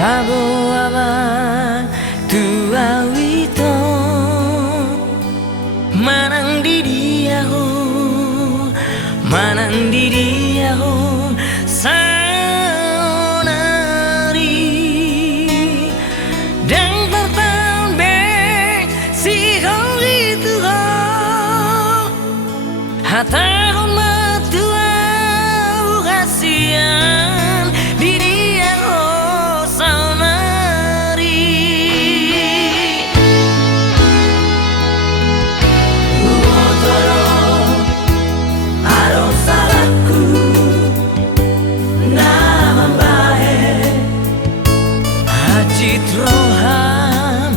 Abang tua wito manang di dia ho, manang di dia ho sanari dan tertambah si kau itu ho hata matua kasihan di dia ho sanari uotoro aro salahku nama bae haji troham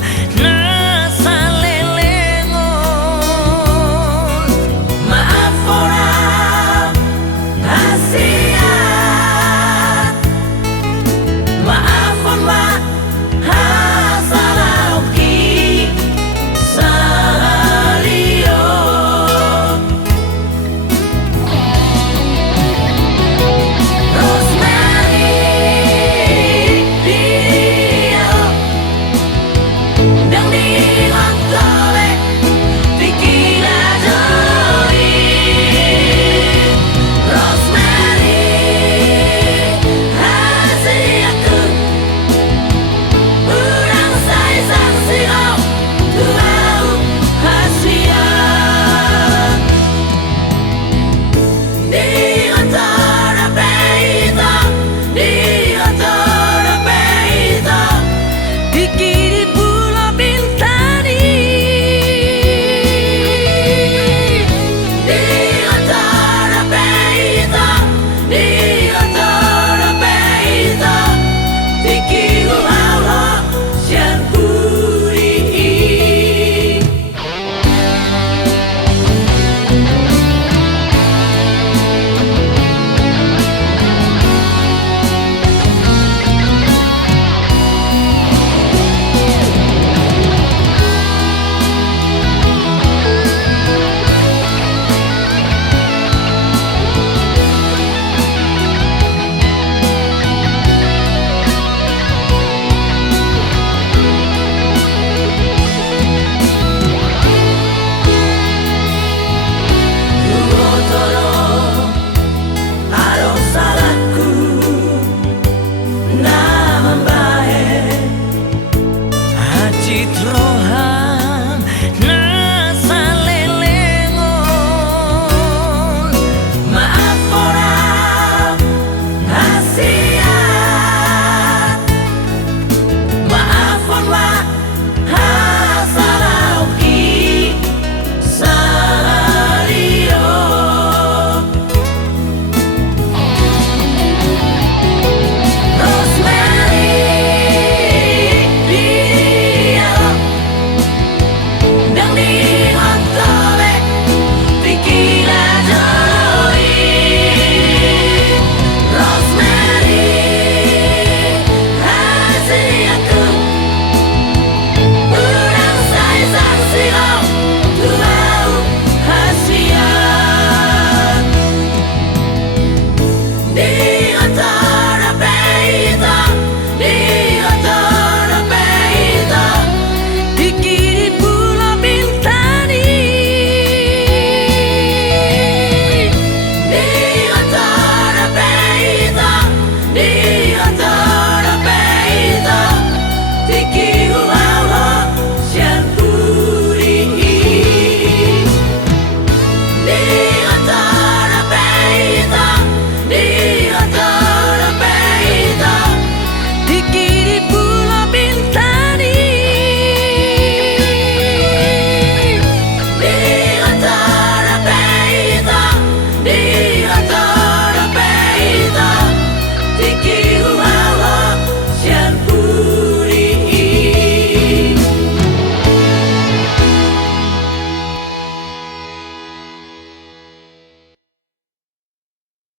nasa lelengon maaf orang hasiat maafon ma hasalauki salio Rosemary dia dan diingat oleh pikiran joli Rosemary hasiaku urang saya sanksi kau tuau hasiat di antara peita di antara peita di kiri pulau Bintani di antara peita di antara peita di kiri Allah sian puri uotoro aro salahku nama bae haji troham nasa lelengon maaf orang hasiat maafon ma hasalauki salio Rosemary dia dan diingat oleh pikiran joli Rosemary hasiaku urang saya sanksi kau tuau hasiat di antara peita di antara peita di kiri pulau Bintani di antara peita di antara peita di kiri Allah sian puri di antara peita di antara